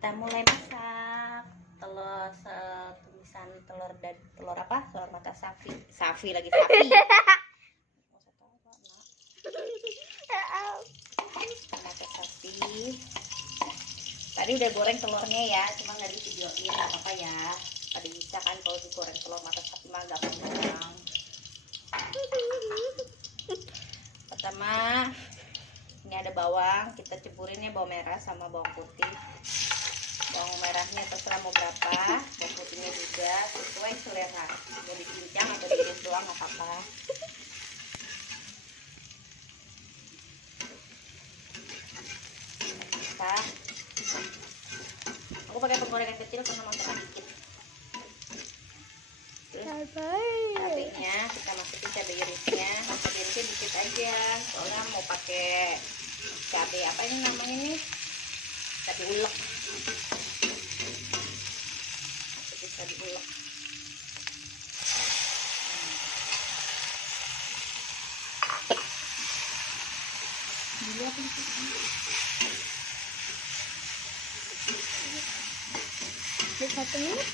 kita mulai masak tumisan telur dan telur mata sapi lagi sapi. Mata sapi. Tadi udah goreng telurnya ya, cuma nggak di videoin, nggak apa-apa ya. Tadi bisa kan kalau digoreng telur mata sapi mah gampang. Pertama ini ada bawang, kita ceburin ya, bawang merah sama bawang putih. Bawang merahnya terserah mau berapa, bawang putihnya juga sesuai selera, mau dicincang atau diiris doang nggak apa-apa. Kita, aku pakai penggorengan kecil karena masaknya dikit. Terus cabenya kita masukin, cabai irisnya dikit aja, soalnya mau pakai cabai apa ini namanya nih, cabai ulek. Masukin cabai ulek. Satu menit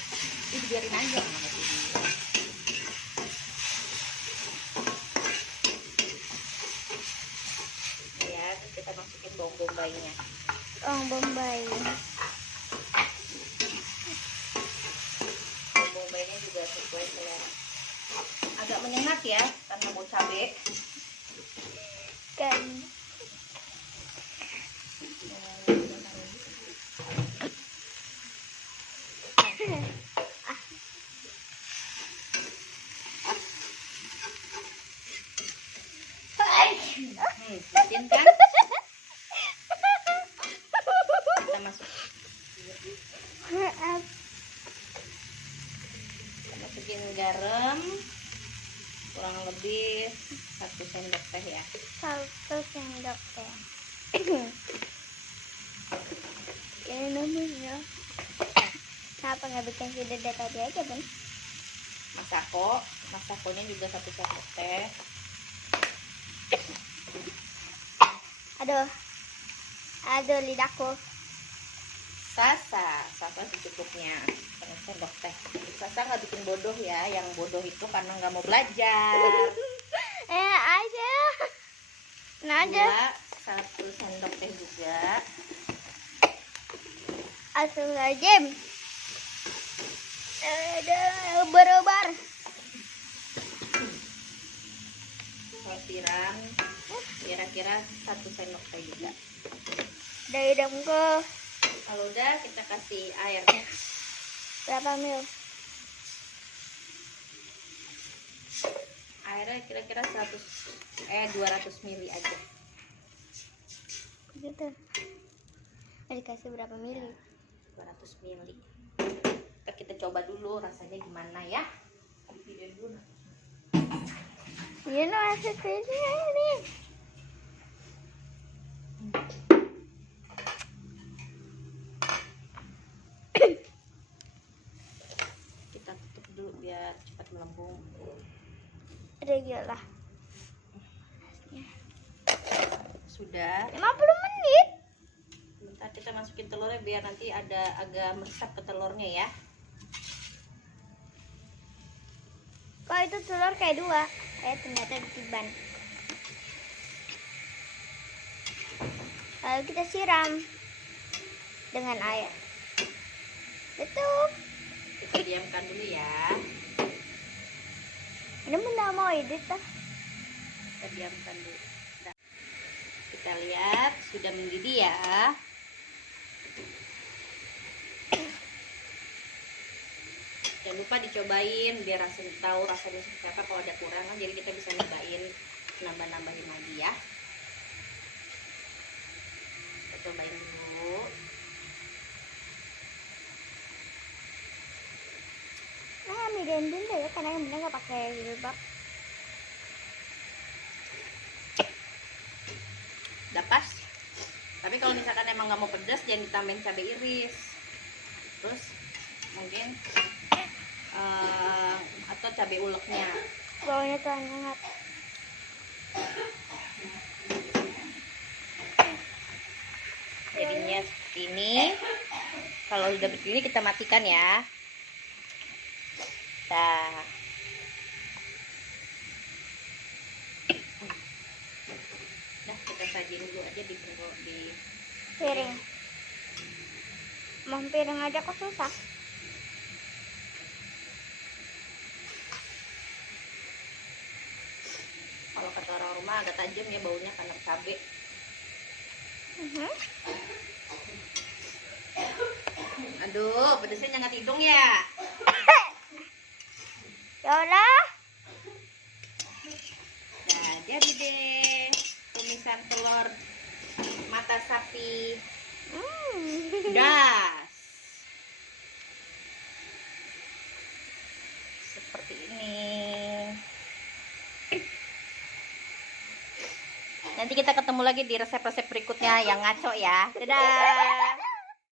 dibiarin aja ya. Terus kita masukin bawang bombaynya. Bawang bombay juga sesuai selera, agak menyengat ya karena bau cabai kan. Bikin kan? Kita masukin garam kurang lebih 1 sendok teh ya. 1 sendok teh. Ini namanya. Kenapa nggak bikin sudah dari tadi aja, Bun? Masakonya juga 1 sendok teh. Aduh lidahku. Sasa secukupnya 1 sendok teh. Sasa nggak bikin bodoh ya, yang bodoh itu karena nggak mau belajar. Aja. Nada. 1 sendok teh juga. Astagfirullahaladzim. Ubar. Kalau siram kira-kira 1 sendok teh juga. Udah hidungku. Kalau udah kita kasih airnya. Berapa mil? Airnya kira-kira 200 ml aja. Gitu. Dikasih berapa mili? 200 ml. Kita coba dulu rasanya gimana ya. Video dulu. You know ini. Kita tutup dulu biar cepat melembung. Regiolah. Sudah 50 menit. Bentar kita masukin telurnya biar nanti ada agak meresap ke telurnya ya. Kok itu telur kayak 2? Ternyata ditiban. Lalu kita siram dengan air. Betul. Kita diamkan dulu ya. Ini benda mau edit ah. Kita diamkan dulu. Nah, kita lihat sudah mendidih ya. Jangan lupa dicobain biar tahu rasanya seperti apa. Kalau ada kurangan jadi kita bisa nyobain nambah-nambahin lagi ya. Kita cobain dulu. Midain dulu ya karena yang bener nggak pakai jilbab. Udah pas. Tapi kalau misalkan emang nggak mau pedas jangan ditambahin cabai iris. Terus mungkin atau cabai uleknya. Baunya tuh hangat. Jadinya seperti ini. Kalau udah begini kita matikan ya. Nah, kita sajiin dulu aja di piring. Mau piring aja kok susah. Kalau kata orang rumah agak tajam ya baunya karena cabai. Aduh, pedesnya nyengat hidung ya. Ya udah. Nah, jadi deh tumisan telur mata sapi. Gas. Seperti ini. Nanti kita ketemu lagi di resep-resep berikutnya yang ngaco ya. Dadah.